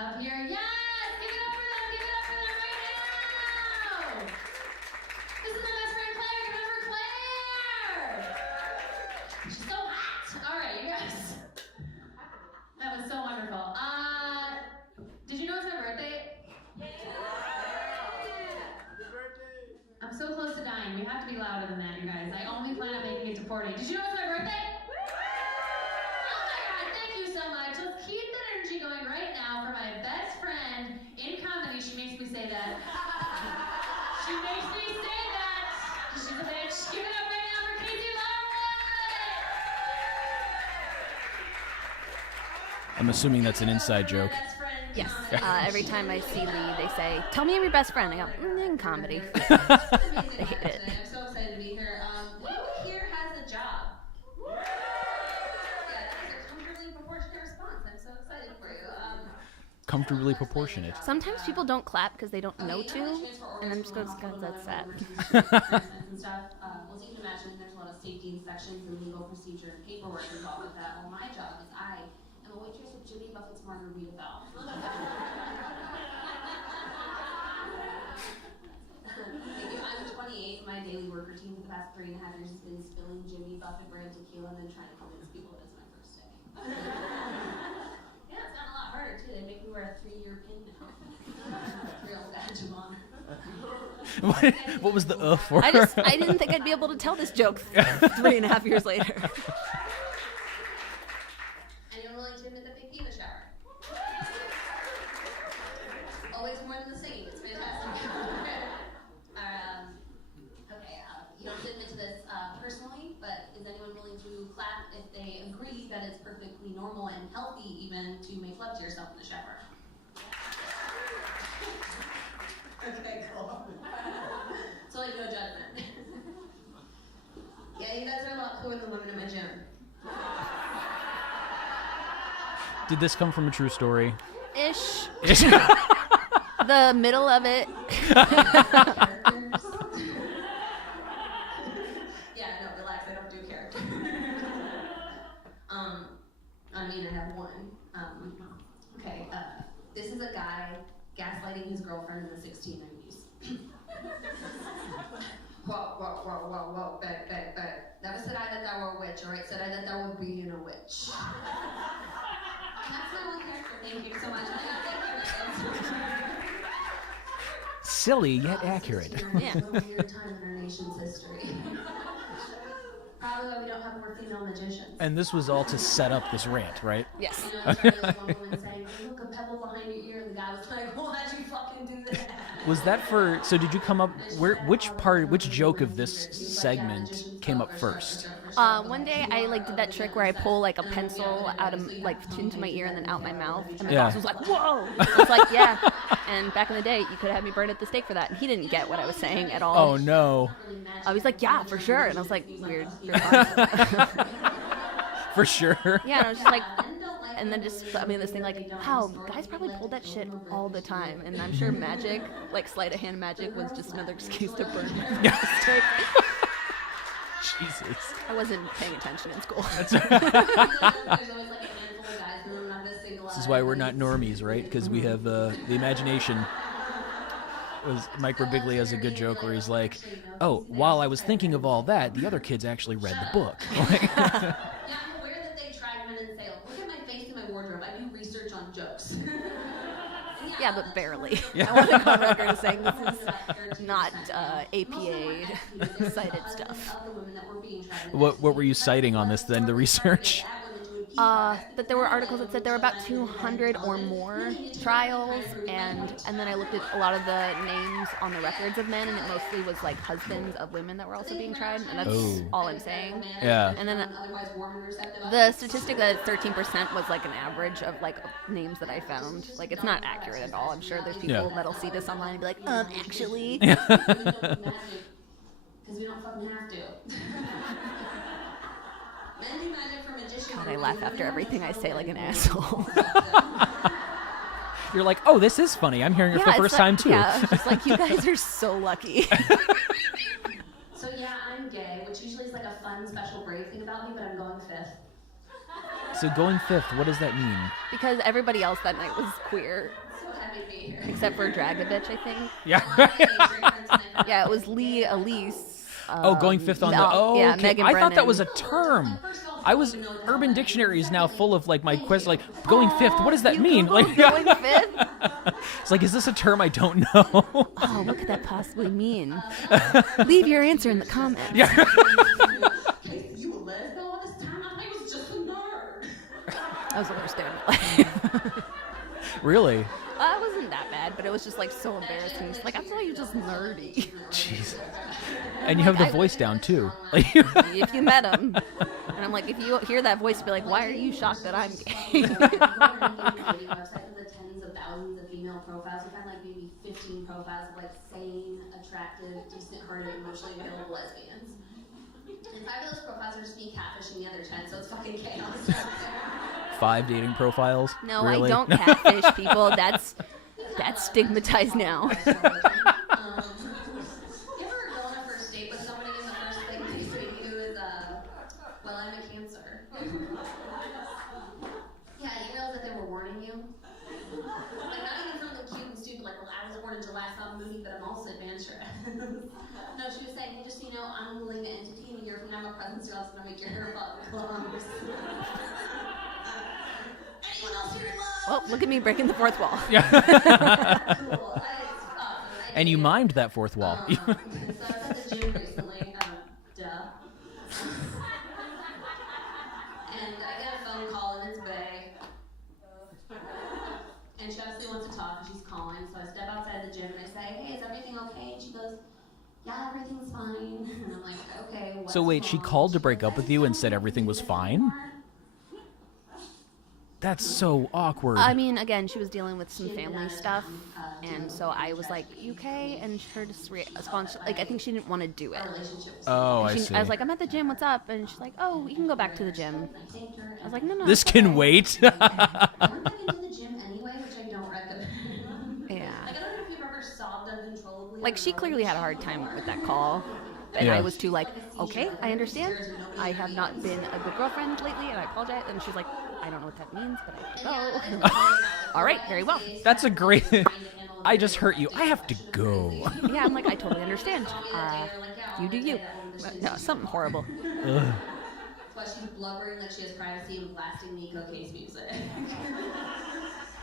Up here, yes! Give it up for them! Give it up for them right now! This is my best friend Claire. Give it up for Claire! She's so hot! All right, you guys. That was so wonderful. Did you know it's my birthday? I'm so close to dying. We have to be louder than that, you guys. I only plan on making it to 40. Did you know it's my birthday? Oh my God, thank you so much. Let's keep that energy going right now for my best friend in comedy. She makes me say that. She makes me say that. She's a bitch. Give it up right now for Casey Larwood. I'm assuming that's an inside joke. Yes. Every time I see Lee, they say, "Tell me your best friend." I go, in comedy. They hate it. I'm so excited to be here. Who here has a job? Yeah, that is a comfortably proportionate response. I'm so excited for you. Comfortably proportionate. Sometimes people don't clap because they don't know to, and I'm just going, God, that's sad. And stuff. Well, as you can imagine, there's a lot of safety inspections and legal procedure and paperwork involved with that. Well, my job is I am a waitress at Jimmy Buffett's Margaritaville. I'm 28. My daily work routine for the past 3.5 years has been spilling Jimmy Buffett brand tequila and then trying to convince people that it's my first day. Yeah, it's gotten a lot harder too. They make me wear a 3-year pin now. Real badge of honor. What was the for? I didn't think I'd be able to tell this joke 3.5 years later. Anyone willing to admit that they pee in the shower? Always more than the same. It's fantastic. Okay, you don't have to admit to this personally, but is anyone willing to clap if they agree that it's perfectly normal and healthy even to make love to yourself in the shower? Okay, cool. So like no judgment. Yeah, you guys are a lot cooler than women in my gym. Did this come from a true story? Ish. The middle of it. Yeah, no, relax. I don't do characters. I mean, I have one. Okay, this is a guy gaslighting his girlfriend in the 1690s. Whoa, bet. Never said I that thou were a witch, alright? Said I that thou were being a witch. That's my one character. Thank you so much. Thank you. Silly yet accurate. Yeah. A weird time in our nation's history. Probably why we don't have more female magicians. And this was all to set up this rant, right? Yes. You know, there was one woman saying, "Hey, look, a pebble behind your ear," and the guy was like, "Why'd you fucking do that?" Was that for? So did you come up? Which joke of this segment came up first? One day I did that trick where I pull a pencil out of into my ear and then out my mouth, and my boss was like, "Whoa!" I was like, "Yeah." And back in the day, you could have me burned at the stake for that, and he didn't get what I was saying at all. Oh no! I was like, "Yeah, for sure," and I was like, "Weird." For sure. Yeah, and I was just like, and then this thing how guys probably pulled that shit all the time, and I'm sure magic, sleight of hand magic, was just another excuse to burn my mistake. Jesus. I wasn't paying attention in school. This is why we're not normies, right? Because we have the imagination. Mike Birbiglia has a good joke where he's like, "Oh, while I was thinking of all that, the other kids actually read the book." Yeah, I'm aware that they try to and say, "Look at my face in my wardrobe. I do research on jokes." Yeah, but barely. I want to go on record saying this is not APA cited stuff. What were you citing on this then? The research? That there were articles that said there were about 200 or more trials, and then I looked at a lot of the names on the records of men, and it mostly was husbands of women that were also being tried, and that's all I'm saying. Yeah. And then the statistic that 13% was an average of names that I found. It's not accurate at all. I'm sure there's people that'll see this online and be like, actually. Because we don't fucking have to. Men do magic for magicians. God, I laugh after everything I say like an asshole. You're like, oh, this is funny. I'm hearing it for the first time, too. Yeah, just you guys are so lucky. So, yeah, I'm gay, which usually is a fun, special, brave thing about me, but I'm going fifth. So going fifth, what does that mean? Because everybody else that night was queer. Except for Dragovich, I think. Yeah. Yeah, it was Lee, Elise. Going fifth on the... Oh, yeah, okay. Megan I Brennan. thought that was a term. Urban Dictionary is now full of like my quest, like going fifth. What does that mean? Like going fifth? It's like, is this a term I don't know? Oh, what could that possibly mean? Leave your answer in the comments. Yeah. You were lesbian all this time? I think it was just a nerd. That was the worst day of my life. Really? It wasn't that bad, but it was just like so embarrassing. It's like, I thought you were just nerdy. Jeez. And you have the voice down too. Like, if you met him. And I'm like, if you hear that voice, be like, why are you shocked that I'm gay? Website with the tens of thousands of female profiles. We find like maybe 15 profiles of like sane, attractive, decent-hearted, emotionally available lesbians. And 5 of those profiles are just me catfishing the other 10, so it's fucking chaos. 5 dating profiles? No, really? I don't catfish people. That's stigmatized now. You ever go on a first date with somebody and the first thing they say to you is, well, I'm a Cancer. Yeah, you realize that they were warning you? Like, not even from the cute and stupid, like, well, I was born in July, so I'm moody, but I'm also adventurous. No, she was saying, hey, just so you know, I'm a malignant entity, and a year from now, my presence are also going to make your hair fall clumps. Anyone else here in love? Well, look at me breaking the fourth wall. Yeah. Cool. And you mimed that fourth wall. So I was at the gym recently, duh. And I get a phone call, and it's Bae. And she obviously wants to talk, and she's calling, so I step outside the gym, and I say, hey, is everything okay? And she goes, yeah, everything's fine. And I'm like, okay, what's So wait, she wrong? called to break up with you and said everything was fine? That's so awkward. I mean, again, she was dealing with some family stuff, and so I was like, "You okay?" And her just response, like, I think she didn't want to do it. Oh, I see. I was like, "I'm at the gym. What's up?" And she's like, "Oh, you can go back to the gym." I was like, "No, no." This it's can okay." wait. I went back into the gym anyway, which I don't recommend. Yeah. Like, I don't know if you've ever sobbed uncontrollably. Like, she clearly had a hard time with that call. And Yeah. I was too like, okay, I understand. I have not been a good girlfriend lately, and I apologize. And she's like, I don't know what that means, but I have to go. All right, very well. That's a great... I just hurt you. I have to go. Yeah, I'm like, I totally understand. You do you. But no, something horrible. Ugh. That's why she's blubbering like she has privacy and blasting Nico Case music.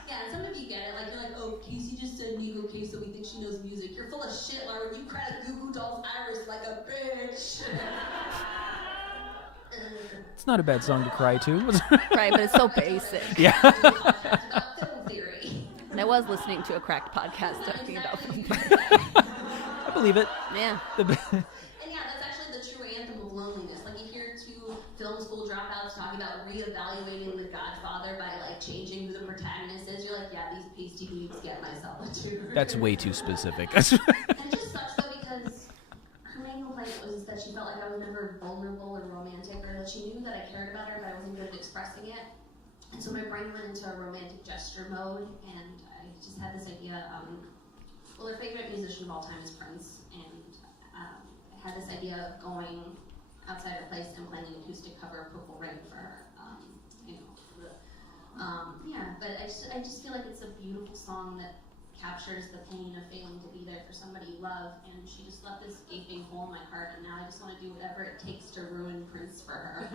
Yeah, and some of you get it. Like, you're like, oh, Casey just said Nico Case, so we think she knows music. You're full of shit, Larwood. You cried Goo Goo Dolls Iris like a bitch. It's not a bad song to cry to. Right, but it's so basic. Yeah. About film theory. And I was listening to a cracked podcast talking about film theory. I believe it. Yeah. And yeah, that's actually the true anthem of loneliness. Like, you hear 2 film school dropouts talking about reevaluating The Godfather by, like, changing who the protagonist is. You're like, yeah, these pasty dudes get my solitude. That's way too specific. And it just sucks, though, because her main complaint was that she felt like I was never vulnerable or romantic, or that she knew that I cared about her, but I wasn't good at expressing it. And so my brain went into a romantic gesture mode, and I just had this idea. Well, her favorite musician of all time is Prince, and I had this idea of going outside her place and playing an acoustic cover of Purple Rain for her. Yeah, but I just feel like it's a beautiful song that captures the pain of failing to be there for somebody you love, and she just left this gaping hole in my heart, and now I just want to do whatever it takes to ruin Prince for her.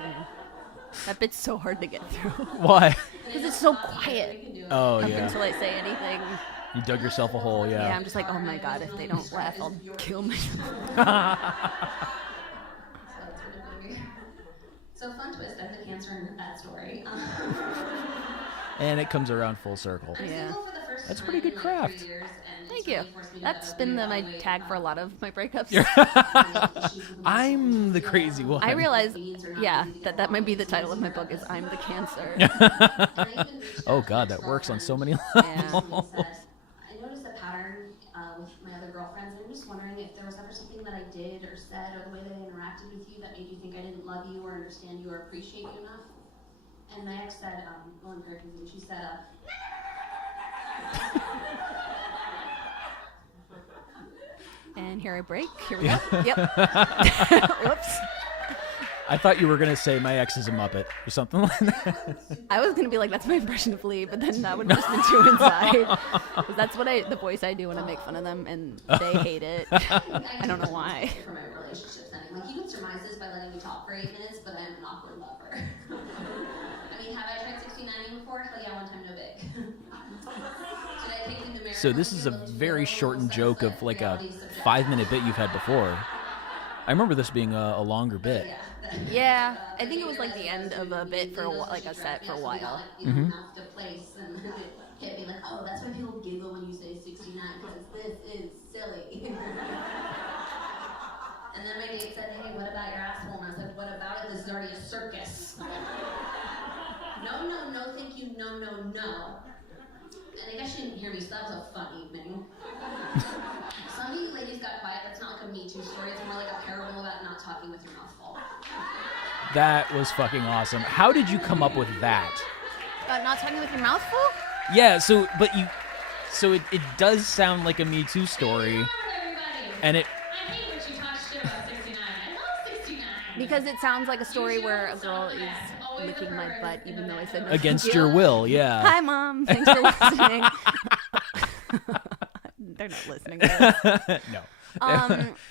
Yeah. That bit's so hard to get through. Why? Because it's so quiet. Oh, Up yeah. until I say anything. You dug yourself a hole, Yeah, yeah. I'm just like, oh my god, if they don't laugh, I'll kill myself. So fun twist, I have the Cancer in that story. And it comes around full circle. Yeah. That's pretty good craft. Thank you. That's been my tag for a lot of my breakups. I'm the crazy one. I realize, yeah, that might be the title of my book is I'm the Cancer. Oh god, that works on so many Yeah. levels. I noticed a pattern with my other girlfriends, and I'm just wondering if there was ever something that I did or said or the way that I interacted with you that made you think I didn't love you or understand you or appreciate you enough. And my ex said, well, in paraphrasing, she said, And here I break. Here we go. Yep. Whoops. I thought you were gonna say my ex is a Muppet or something like that. I was gonna be like, that's my impression of Lee, but then that would have just been too inside. 'Cause that's what the voice I do when I make fun of them, and they hate it. I don't know why. For my relationship setting, like you can surmise this by letting me talk for 8 minutes, but I'm an awkward lover. I mean, have I tried 69 before? Hell yeah, one time, no big. Should I take the numerical? So this is a very shortened joke of like a 5-minute bit you've had before. I remember this being a longer bit. Yeah, I think it was like the end of a bit for like a set for a while. Mm-hmm. Hit me like, oh, that's why people giggle when you say 69, because this is silly. And then my date said, hey, what about your asshole? And I said, what about it? This is already a circus. No, thank you, no. And I guess she didn't hear me, so that was a fun evening. Some of you ladies got quiet. That's not like a Me Too story. It's more like a parable about not talking with your mouth full. That was fucking awesome. How did you come up with that? About not talking with your mouth full? Yeah, so it does sound like a Me Too story. And it... I hate when she talks shit about 69. I love 69. Because it sounds like a story where a girl is licking my butt, even though I said no. Against your will, yeah. Hi, Mom. Thanks for listening. They're not listening to this. No.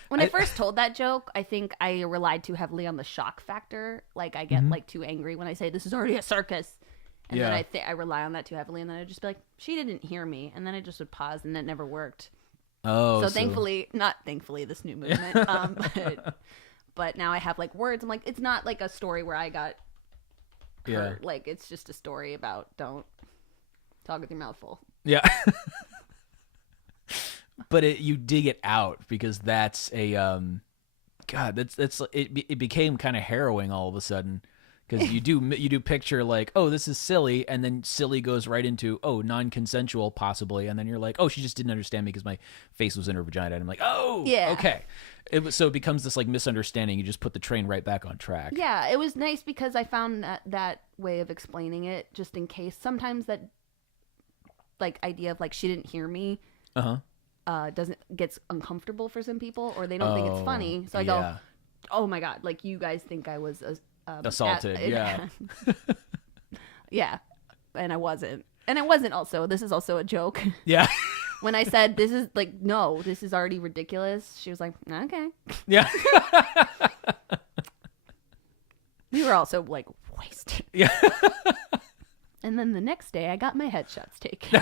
When I first told that joke, I think I relied too heavily on the shock factor. Like, I get like too angry when I say, this is already a circus. And then I rely on that too heavily, and then I'd just be like, she didn't hear me. And then I just would pause, and it never worked. Oh, so thankfully, not thankfully, this new movement, but now I have like words. I'm like, it's not like a story where I got hurt. Like, it's just a story about don't talk with your mouth full. Yeah. But you dig it out because that's a God. That's it became kind of harrowing all of a sudden because you do picture like, oh, this is silly, and then silly goes right into, oh, non-consensual possibly, and then you're like, oh, she just didn't understand me because my face was in her vagina, and I'm like, oh, yeah, okay. So it becomes this like misunderstanding. You just put the train right back on track. Yeah, it was nice because I found that way of explaining it just in case. Sometimes that like idea of like she didn't hear me. Gets uncomfortable for some people, or they don't think it's funny. So I go, oh my God, like you guys think I was assaulted. Yeah, and I wasn't. And it wasn't also. This is also a joke. Yeah. When I said this is like, no, this is already ridiculous, she was like, okay. Yeah. We were also like wasted. Yeah. And then the next day I got my headshots taken.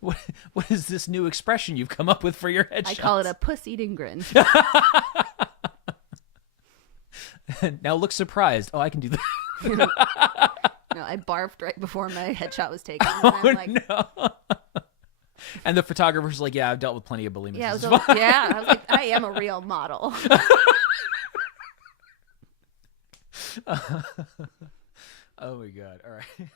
What is this new expression you've come up with for your headshots? I call it a puss-eating grin. Now look surprised. Oh, I can do that. No, I barfed right before my headshot was taken. And I'm like, no. And the photographer's like, yeah, I've dealt with plenty of bulimics. Yeah, I was like, I am a real model. Oh my God. All right.